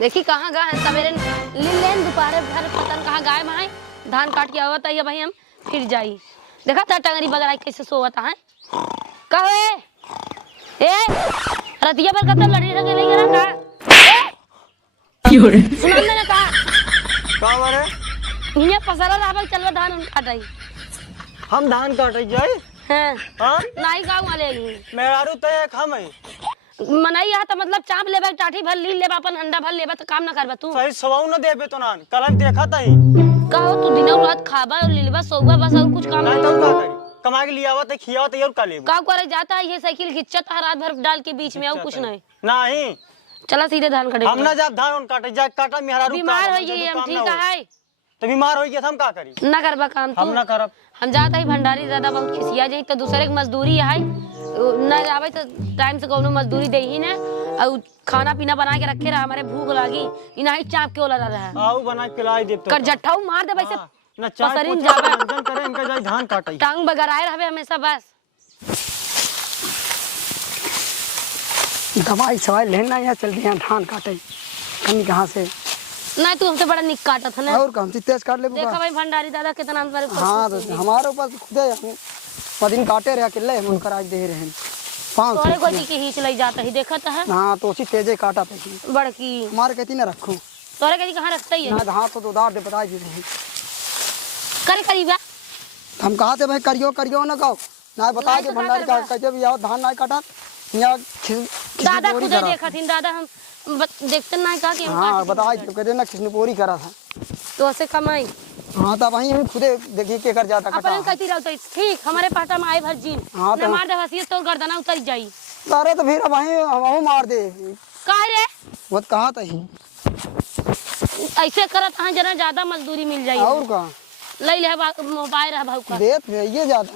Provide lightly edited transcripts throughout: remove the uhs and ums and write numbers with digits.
देखी कहाँ गए हैं सवेरे लेन दोपहर भर पतन कहाँ गाय में धान काट के आवत है भाई हम फिर जाई देखा था टंगरी बगैरह कैसे सोवत है कहे ए रतिया पर कतल लड़ी रखे ले गया का सुन ना का मारे इने पसरा राबक चलवा धान काटई हम धान काटे जाए हां हां नहीं गाँव वाले मेरारू तय खाम है मनाई है तो मतलब चाप लेबे टाठी भर ली लेबा अपन अंडा भर लेबा तो काम ना करबा तू सही सवाऊ न देबे तो नान कल देखा तई कहो तू दिनों रात खाबा और लेबा सोबा बस और कुछ काम नहीं तो का करी कमा के लिया आवत खियावत और का लेबो का करे जाता है ये साइकिल खिंचता है रात भर डाल के बीच में और कुछ नहीं नहीं चला सीधे धान काटे हम ना जा धान काटे जा काटा मेहरारू बीमार हो गई हम ठीक है तो बीमार हो गया हम का करी ना करबा काम तू हम ना करब हम जाता ही भंडारी ज्यादा बहुत खिसिया जाई तो दूसरे के मजदूरी है ना जावे तो टाइम से कोनो मजदूरी दे ही ना और खाना पीना बना के रखे रहा हमारे भूख लागी इनाही चाप के ओला रहा है आऊ बना के खिलाई दे तो कर जट्ठाऊ मार दे वैसे ना चाय पसरीन पोछा जाबा मंजन करे इनका जाई धान काटे टांग बगराए रहबे हमेशा बस दवाई सवाई लेना यहाँ चल दिया धान काटे कहीं कहाँ से नहीं तू हमसे बड़ा निक काटा था ना और कम से तेज काट ले देखा भाई भंडारी दादा कितना हमारे हाँ तो हमारे ऊपर खुद है पदिन काटे रहे अकेले हम उनका आज दे रहे हैं 500 तोरे को की ही चलाई जाता ही देखा था हाँ तो उसी तेजे काटा पे बड़की हमारे कहती ना रखो तोरे कहीं कहाँ रखता ही है ना हाथ तो उधार दे बता दे रहे करे करीबा हम कहा थे भाई करियो ना कहो ना बता के भंडारी का कैसे भी आओ धान ना काटा यहाँ दादा खुद देखा थी दादा हम देखते ना का कि हम हाँ बताई तो कहते ना किसने पूरी करा था तो ऐसे कमाई हाँ तब वहीं हम खुद देखिए के कर जाता अपन कहती रहता ठीक हमारे पाटा में आए भर जीन हाँ ना मार दे हसीयत तो गर्दना उतर जाई अरे तो फिर वहीं हम मार दे काहे रे वो कहा था ही ऐसे करत हां जरा ज्यादा मजदूरी मिल जाई और का ले ले मोबाइल रहा भाऊ का देत ये ज्यादा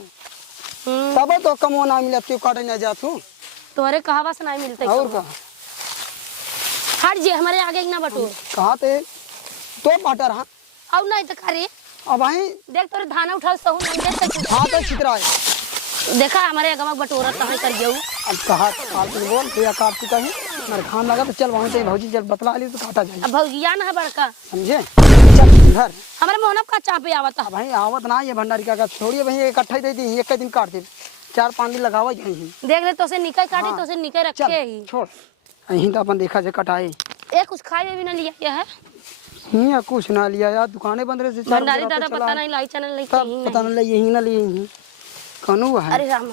तब तो कम होना मिला क्यों काटे ना जा तू तोरे कहवा से नहीं मिलते और का हट जे हमारे आगे ना बटो कहा थे तो पाटा रहा अब नहीं तो करे अब वहीं देख तोरे धाना उठाओ सहू नहीं देख तू हाँ तो छितरा है देखा हमारे अगवा बटोरा तहे कर जाऊ अब कहा काट बोल भैया काट चुका है मेरे खाम लगा तो चल वहीं से भौजी जब बतला ली तो काटा जाए अब भौजिया ना है बड़का समझे चल घर हमारे मोहनब का चापे आवता है भाई आवत ना ये भंडारी का छोड़िए भाई इकट्ठा ही दे दी एक दिन काट दे 4-5 दिन लगावा यहीं देख ले तो से निकाय काटे तो से निकाय रखे ही छोड़ यहीं तो अपन देखा जे कटाए ए कुछ खाए भी ना लिया क्या है हिया कुछ ना लिया यार दुकानें बंद रहे से भंडारी दादा पता नहीं लाई चैनल नहीं तब पता नहीं यहीं ना लिए यहीं कौन है अरे राम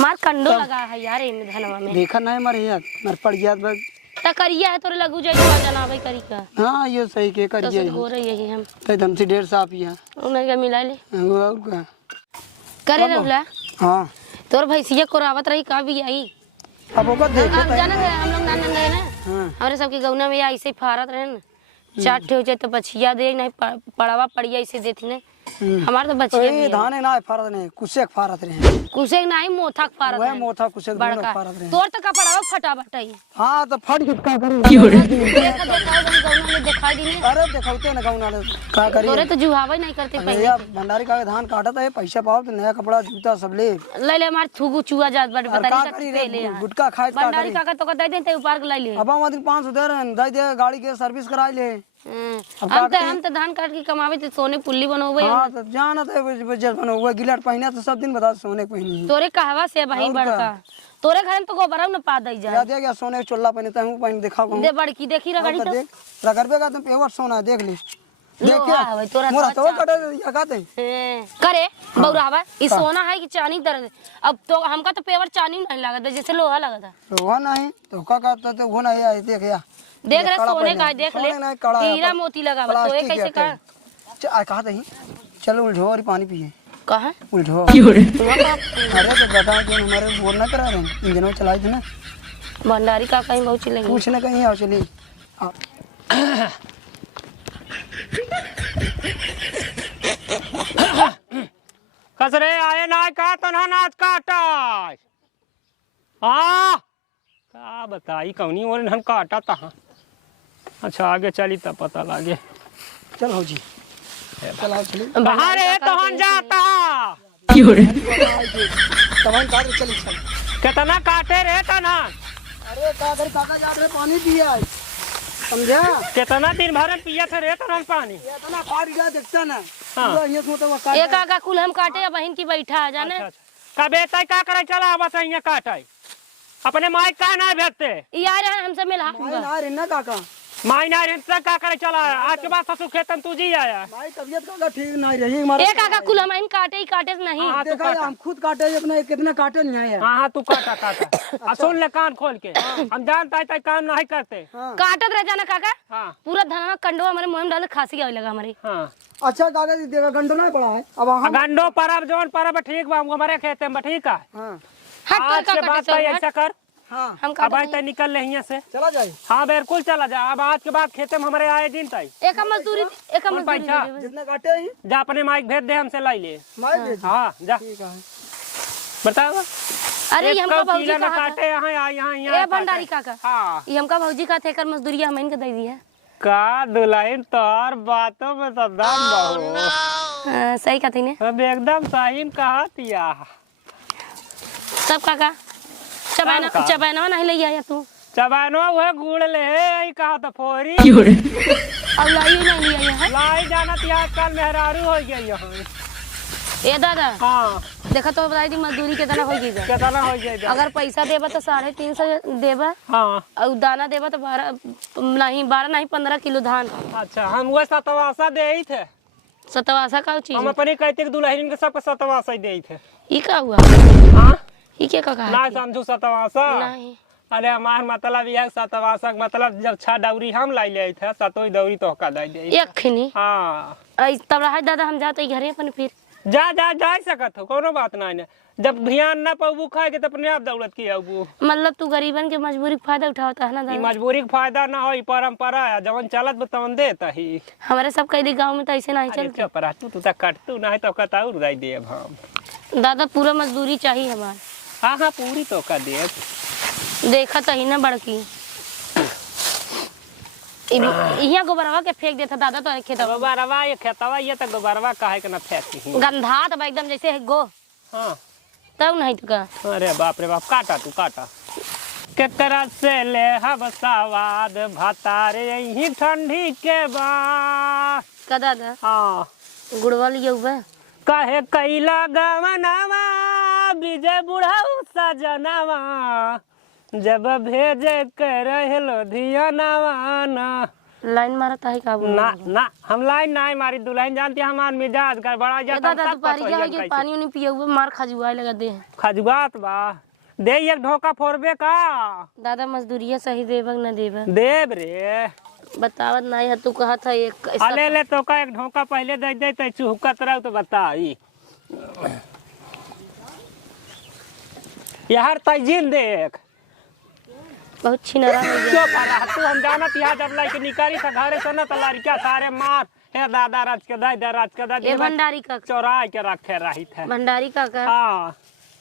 मार कंडो लगा है यार इन धनवा में देखा ना मरे यार मर पड़ गया बस त करिया है तोरे लगू जाई जना भाई करी का हां ये सही के तो करिए हो रही है हम तो एकदम से 1.5 साफ हिया उन्हें का मिला ले और का करे रहला हां तोर भैंसिया कोरावत रही का भी आई अब ओकर देख हम जाना है हम लोग नानन रहे ना हां हमारे सबके गौना में ऐसे ही फारत रहे ना चाट ठे हो जाए तो बछिया दे नहीं पड़वा पड़िया ऐसे देती ने हमार तो बछिया ए धान ना फारत ने कुछ फारत रहे कुसे नहीं मोथा फारत वह रहे मोथा कुछ बड़का फारत रहे तोर तो कपड़वा फटा बटाई हां तो फट के का करी देखा देखा गौना में दिखाई दी अरे देखौते ना गाउना का करी तोरे तो जुहावे नहीं करते पहले भैया भंडारी का धान काटा था पैसा पाओ तो नया कपड़ा जूता सब ले ले हमार थुगु चुआ जात बट का बताई करी तक रे ले गुटका खाए का भंडारी करी काका तो का दे दे ऊपर के ले ले अब हम दिन 500 दे रहे दे दे गाड़ी के सर्विस कराई ले हम तो धान काट के कमावे तो सोने पुल्ली बनोबे हां तो जाना तो बजर बनो हुआ गिलट पहना तो सब दिन बता सोने पहनी तोरे कहवा से भाई बड़का तोरे घर में तो गोबरा न पा दई जा याद है क्या सोने चोला पहनता हूं पहन दिखा को दे बड़की देखी रगड़ी तो देख रगड़बे का तुम पेवर सोना देख ले लो, हाँ, भाई, तोरा मोरा तो तो कटे या कहते करे बौरावा ई सोना है कि चांदी दर अब तो हमका तो पेवर चांदी नहीं लागत जैसे लोहा लागत है तो वो नहीं तो का तो वो नहीं है देख या देख रहे सोने का है देख ले हीरा मोती लगा बस तो कैसे का आ कहा नहीं चलो उल्टो और पानी पिए कहां उल्टो अरे तो बता कि हमारे बोर ना करा रहे इंजन चलाई थे ना भंडारी का कहीं बहुत चिल्लाई कुछ ना कहीं आओ चली कसरे आए ना का तन्हा नाच काटा हाँ का बताई कौनी और हम काटा तहा अच्छा आगे चली तब पता लागे चल हो जी चला चली कहाँ रे तहन जाता तवन काट चली चल कितना काटे रे तना अरे का कर काका जा रहे पानी पिए आज समझा? कितना दिन भर में पिया थे रे तरल पानी। ये तो ना काट गया देखता ना। हाँ। पूरा ये सोता हुआ काट ए काका कुल हम काटे या बहन की बैठा आ जाने। अच्छा कबे तय का करे चला बस यहाँ काटे अपने माइक का ना भेजते ये आ रहा है हमसे मिला। माई ना रे ना काका। माई ना रे का करे चला आज के बाद ससुर खेतन तू जी आया। माई तबीयत काका ठीक नहीं रही हमारा। ए काका कुल हम काटे ही काटे से नहीं। हाँ, तू देखा काटा। हम खुद काटे अपना कितना काटे नहीं है। हाँ तू काटा काटा आ सुन ले कान खोल के हम जानता है काम नहीं करते। हाँ। काटत रह जाना काका। हाँ पूरा धनवा कंडवा हमारे मुंह में डाल खांसी आवे लगा हमारे। हाँ अच्छा काका जी देखा गंडो नहीं पड़ा है अब हम। गंडो परब जोन परब ठीक बा हमारे खेते में ठीक है। हाँ हट आज कर के काका बाद काटे ऐसा कर हाँ हम अब काटे आज तय निकल ले यहाँ से। चला जाए। हाँ बिल्कुल चला जा अब आज के बाद खेते में हमारे आए दिन तय एक मजदूरी पैसा? दे देबे। जितना काटे ही जा अपने माइक भेज दे हमसे लाई ले। माई भेज। हाँ जा ठीक है। बताओ अरे ये हमका भौजी किला न कहा काटे यहाँ यहाँ ए यहाँ भंडारी काका हाँ ये हमका भौजी का थे कर मजदूरी हम इनके दे दी है। का दुल्हन तोर बातों में तो दम बहु सही कहती ने अब एकदम सही कहा तिया सब काका चबाना का? चबाना नहीं ले आया तू चबानो वह गुड़ ले यही कहा तो फोरी अब लाई नहीं ले आया है। लाई जाना तिया आजकल मेहरारू हो गई यहाँ। ए दादा हाँ देखा तो बताई थी मजदूरी कितना हो गई कितना हो जाएगा। अगर पैसा देबा तो 350 देबा हाँ और दाना देबा तो 12 नहीं 15 किलो धान। अच्छा हम वह सतवासा दे ही थे सतवासा का चीज हम अपनी कहते दुल्हन के सबके सतवासा ही दे ही थे। ई का हुआ हाँ ई के का कहा ना समझू सतवासा नहीं अरे हमार मतलब यह सतवासा मतलब जब 6 दौरी हम लाई ले थे 7 दौरी तो का दे दे। एक खनी हाँ तब रहा दादा हम जाते घरे अपन फिर जा जा जा सकत हो कोनो बात नहीं है जब ध्यान ना पाबू खाएगे तो अपने आप दौलत की आबू। मतलब तू गरीबन के मजबूरी का फायदा उठाता है ना ई दादा। मजबूरी का फायदा ना हो ई परंपरा है जवन चलत बतावन देता ही। हमारे सब कई गांव में तो ऐसे नहीं अरे चलते चुप रह तू तक काटतू ना है तो कता और दाई देब हम। दादा पूरा मजदूरी चाहिए हमारे। हाँ हाँ पूरी तो का देब देखा तो ही ना बड़की यहाँ गोबरवा के फेंक देता दादा तो खेतवा गोबरवा ये खेतवा ये तो गोबरवा काहे के ना फेंकी। गंधात बा एकदम जैसे गो हाँ तब नहीं तो का। अरे बाप रे बाप काटा तू काटा केकरा से ले हब सवाद भतारे यही ठंडी के बाद। का दादा हाँ गुड़वा लिया हुआ काहे कैला गवनावा विजय बुढ़ाऊ सजनावा जब भेजे कर हेलो धियानावा ना लाइन मारता है का ना ना हम लाइन नहीं मारी दुल्हन जानती है हमार मिजाज गड़बड़ा जाता दादा तू पारी जा कि पानी उनी पिया हुआ मार खजुआए लगा दे। खजुआत बा दे एक ढोका फोड़बे का दादा मजदूरिया सही देबक न देबक देव रे बतावत नहीं है तू कहा था एक अले ले तो का एक ढोका पहले दे दे तो चुहकत रहो तो बताई यार तजीन देख बहुत छिनरा हो गया। चुप रह तू हम जानत यहाँ जब लाइक निकाली था घरे से ना तो लड़किया सारे मार हे दादा राज के दे राज के ए दे भंडारी का चौराहे के रखे रही थे। भंडारी काका हाँ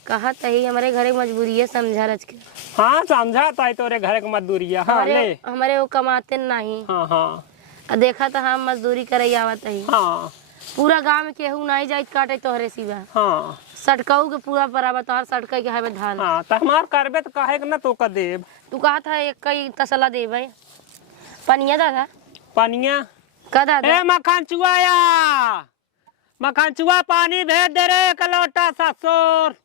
कहा तही हमारे घरे मजबूरी है समझा रच के हाँ समझा तो तोरे घर के मजदूरी हाँ ले हमारे वो कमाते नहीं। हाँ हाँ देखा था हम मजदूरी करे आवत ही हाँ पूरा गांव में केहू नहीं जाइत काटे तोहरे सिवा हाँ सटकाऊ के पूरा बराबर तोहर सटका के हवे धान। हाँ तो हमार करबे तो काहे के ना तो का देब। तू कहा था एक कई तसला देबे पनिया दादा पानिया का दादा ए मखान चुआया मखान चुआ पानी भेज दे रे एक लोटा ससुर।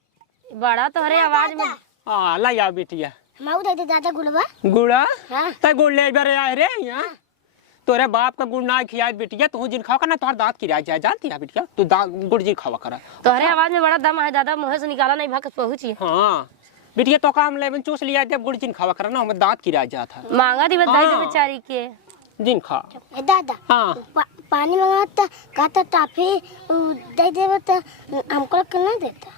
बड़ा तोहरे आवाज में हाँ लाया बिटिया माऊ दे दादा गुड़वा गुड़ा हाँ। ते गुड़ ले बरे आए रे यहाँ तोरे बाप का गुड़ ना खिया बिटिया तू जिन खाओ का ना तोहर दांत किरा जाए जानती है बिटिया तू गुड़ जी खावा करा। तोहरे आवाज में बड़ा दम है दादा मुंह से निकाला नहीं भाग पहुंची। हाँ बिटिया तो काम ले चूस लिया जब गुड़ जिन खावा करा ना हमें दांत किरा जाता है मांगा दी बताई हाँ। बेचारी के जिन खा ए दादा हाँ पानी मंगाता कहता टाफी दे देबे तो हमको कितना देता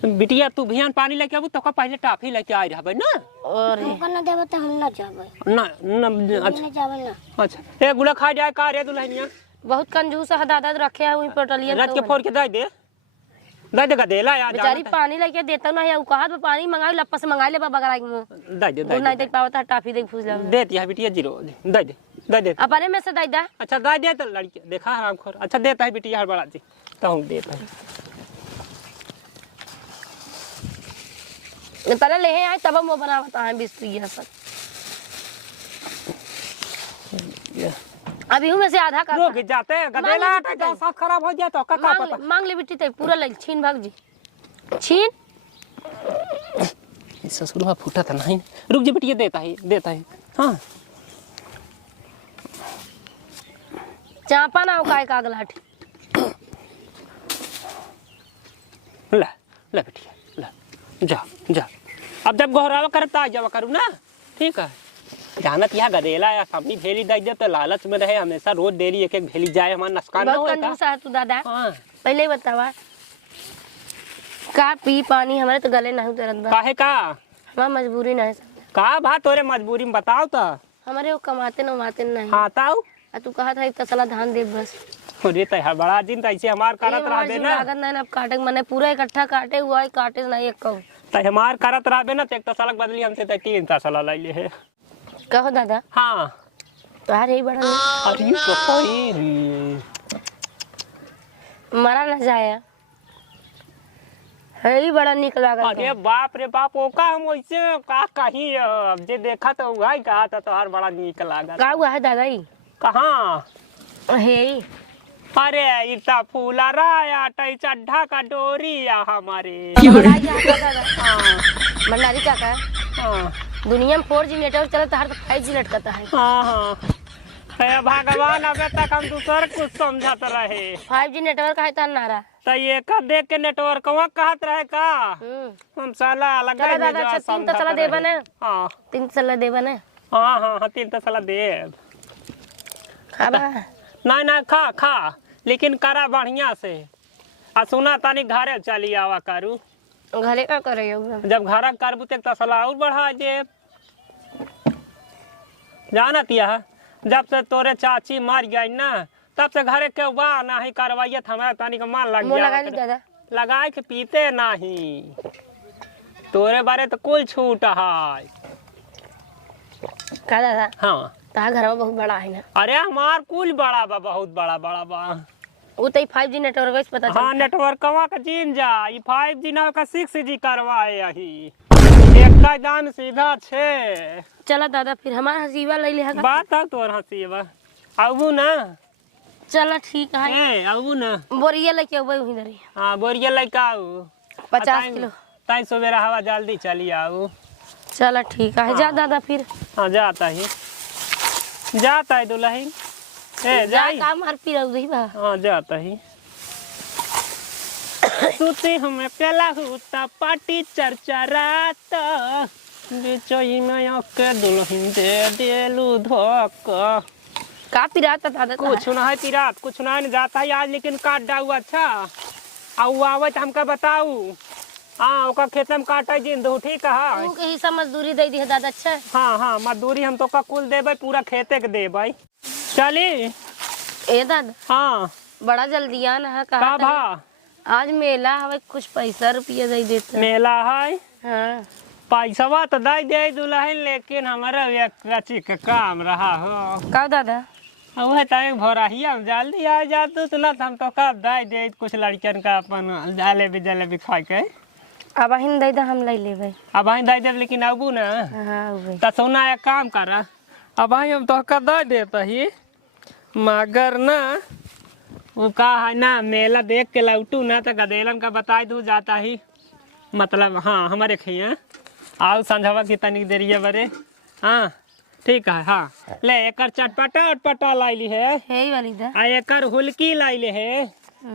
बिटिया तू भियान पानी लेके आबू तो का पहले टाफी लेके आई रहबे ना और हमको ना देबे तो हम ना जाबे ना ना अच्छा ना जाबे ना। अच्छा ए गुड़ा खा जाए का रे दुल्हनिया बहुत कंजूस है दादा रखे है वही पोटलिया रख के फोड़ के दे देगा देला यार बेचारी पानी लेके देता ना है वो कहा पानी मंगाई लप्पा से मंगा ले बगरा के मुंह दे गुड़ नहीं देख पावता टाफी देख फूस दे दिया बिटिया जीरो दे अपने में से दादा अच्छा दे तो लड़की देखा हराम खोर अच्छा देता है बिटिया बड़ा जी तो हम देता है पहले ले आए तब हम वो बनावता है बिस्तुइया सब अभी हूँ में से आधा का रुक जाते गदेला आटा का सब खराब हो जाए तो का पता। मांग ले बिट्टी ते पूरा लग छीन भाग जी छीन। ससुरवा फूटा था नहीं। रुक जी बिटिया देता है हाँ। चापा ना हो काय का गलाठी। ला ला बिटिया ला जा अब जब गोहरावा करता आ जावा करू ना ठीक है। जानत यह गदेला या सामने भेली दे दे तो लालच में रहे हमेशा रोज डेली एक भेली जाए हमारा नुकसान ना बहुत होए कंजूस है तू दादा। हाँ पहले ही बतावा का पी पानी हमारे तो गले नहीं उतरत बा। काहे का हमारा मजबूरी नहीं का बात तोरे मजबूरी में बताओ तो। हमारे वो कमाते नहीं। हाँ ताऊ तू कहा था एक तसला धान दे बस। अरे तो है बड़ा दिन ऐसे हमार करत रहबे ना। लागत नहीं अब काटे मैंने पूरा इकट्ठा काटे हुआ है काटे नहीं एक कहूँ तो हमार करत रहबे ना तो एक तसलक बदली हमसे तो 3 तसला ले ले है। कहो दादा हाँ तुम्हारे ही बड़ा अरे तो सही मरा न जाया है ही बड़ा निक लागत। अरे बाप रे बाप ओका हम वैसे का कहीं अब जे देखा तो वही कहा था तो हर बड़ा निक लागा। का हुआ है दादा ही कहाँ है अरे इतना फूला राया टई चड्ढा का डोरी या हमारे भंडारी काका हाँ दुनिया में 4G नेटवर्क चलता है तो 5G लटकता है। हाँ हे भगवान अबे तक हम दूसर कुछ समझत रहे 5G नेटवर्क है तो नारा तो ये का देख के नेटवर्क वहाँ कहत रहे का हम साला अलग चला दादा अच्छा 3 तसला देबा ना। हाँ 3 तसला देबा ना। हाँ 3 तसला देब खाबा ना खा लेकिन करा बढ़िया से। आ सुना तानी घरे चली आवा करू। घरे का करे जब घर करबू तो तसला और बढ़ा दे जाना तिया। जब से तोरे चाची मर गई ना तब से घरे के बा नहीं करवाइए हमारा तानी का मान लग गया लगा के पीते नहीं। तोरे बारे तो कुल छूट है का दादा। हाँ ताहा घर बहुत बड़ा है ना। अरे हमार कुल बड़ा बा बहुत बड़ा बा वो तो 5G नेटवर्क है पता चलता। हाँ नेटवर्क कवा का जीन जा 5G ना का 6G करवाए यही एक का दाम सीधा छे। चला दादा फिर हमारा हसीवा ले ले बात है तोर हसीवा आबू ना। चला ठीक है ए आबू ना बोरिया लेके आबे इधर ही। हाँ बोरिया लेके आऊ 50 किलो ताई सवेरा हवा जल्दी चली आऊ। चला ठीक है जा दादा फिर। हाँ जाता है दुल्हन ए जा काम हर पी रही बा। हाँ जाता ही सुते हमें पहला होता पार्टी चर्चा रात बेचोई में के दुल्हन दे देलू धोक का पिराता दादा कुछ ना है पिरात कुछ ना जाता है आज लेकिन काट डाऊ अच्छा आऊ आवत हमका बताऊ। हाँ ओका खेत में काटा जिन दो ठीक है। तू के हिस्सा मजदूरी दे दी है दादा अच्छा। हाँ मजदूरी हम तो का कुल देबै पूरा खेते के देबै चली। ए दादा हाँ बड़ा जल्दी आना है का कहा भा आज मेला हवे कुछ पैसा रुपया दे देते। मेला है हाँ पैसा तो दे दुल्हन लेकिन हमारा कची का काम रहा हो का दादा। वह टाइम भोराहिया जल्दी आ जा तो हम तो कब दे कुछ लड़कियन का अपन जलेबी खा के अब हिन दे दा हम ले लेबै। अब અહીં दे देब लेकिन अबू ना हाँ उबे तो सोना एक काम कर अब हम तो का दे देता ही मगर ना वो का है ना मेला देख के लौटू ना तो गदेलन का बता दू जाता ही मतलब हाँ हमारे खिया आओ संझवा की तनिक देरिए बरे। हाँ ठीक है हाँ ले एक चटपटा अटपटा लाइली है हे वाली दा आ एक हुलकी लाइले है।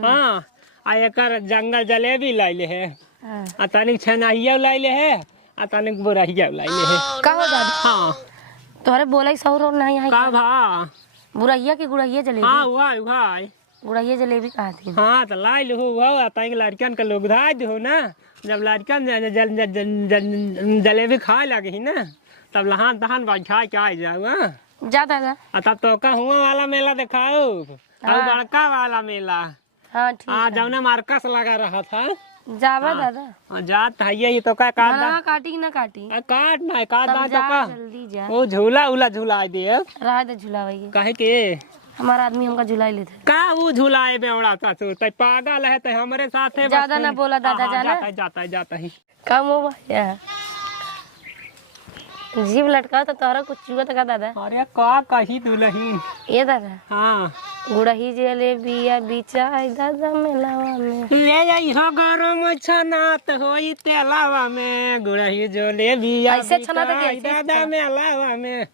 हाँ आ एक जंगल जलेबी लाइले है आ तनिक छनाइया लाइले है आ तनिक बुराहिया लाइले है। का हो दादा। हाँ तोरे बोले सौर और नहीं है का भा बुराइया की गुड़ाइया जलेबी। हाँ वाई गुड़ाइया जलेबी कहा थी। हाँ तो लाई लो हुआ तनिक लड़कन का लोग धा दो ना जब लड़कन जलेबी खाए लगे ना तब लहान तहान बैठा के आ जाओ। जा दादा। तब तो का हुआ वाला मेला दिखाओ और बड़का वाला मेला। हाँ ठीक हाँ जौना मार्कस लगा रहा था जावा दादा। जात है यही तो का काट ना काटी कि ना काटी काट ना काट तब तो जा का जल्दी जा। वो झूला उला झूला दे रहा दे झुलावाइए काहे के हमारा आदमी हमका झुलाई लेते। का वो झूलाए बेवड़ा सासू तै पागल है तै हमरे साथ है ज्यादा ना बोला दादा जाना जाता है कम हो भैया। जीभ लटका तो तोहरा कुछ चुआ का दादा। अरे का कही दुल्हन। ये दादा हाँ गुड़ही जलेबिया बिचाई दादा मेलावा में। ले जाई हो गरम छनात होई तेलावा में, गुड़ही जलेबिया ऐसे छनात है कि बिचाई ऐसे दादा मेलावा में।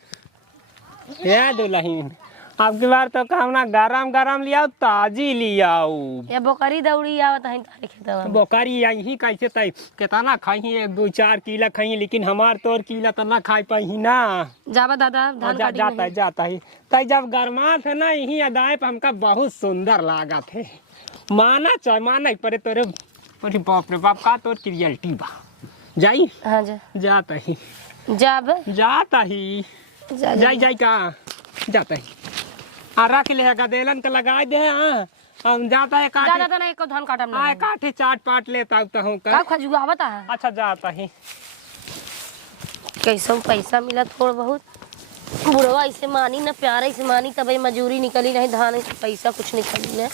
ये दुल्हन अब की बार तो कहना गरम गरम लियाओ ताजी लियाओ। ये बोकरी दौड़ी आवत है तारे खेतवा में। बोकारी यही कैसे तय कितना खाई, एक दो चार किला खाई, लेकिन हमार तोर किला तो ना खाई पाई ना। जावा दादा धान काटी जाता है जाता है तय जब गर्मा थे ना यही अदाए पर हमका बहुत सुंदर लागा थे। माना चाहे माना परे तोरे, अरे बाप रे बाप का तोर क्रियलिटी बा। जाई हाँ जा जाता ही जाब जाता ही जा जाई जाई का जाता ही आ रख ले गदेलन के लगा दे। हाँ हम जाता है जा काटे दादा ना एको धान काटम आए ना काटे चाट पाट लेता हूँ का का। खजुआ आवत है। अच्छा जाता ही कैसे पैसा मिला थोड़ा बहुत। बुढ़वा ऐसे मानी ना प्यार ऐसे मानी तब मजूरी निकली नहीं धान से पैसा कुछ निकली ना।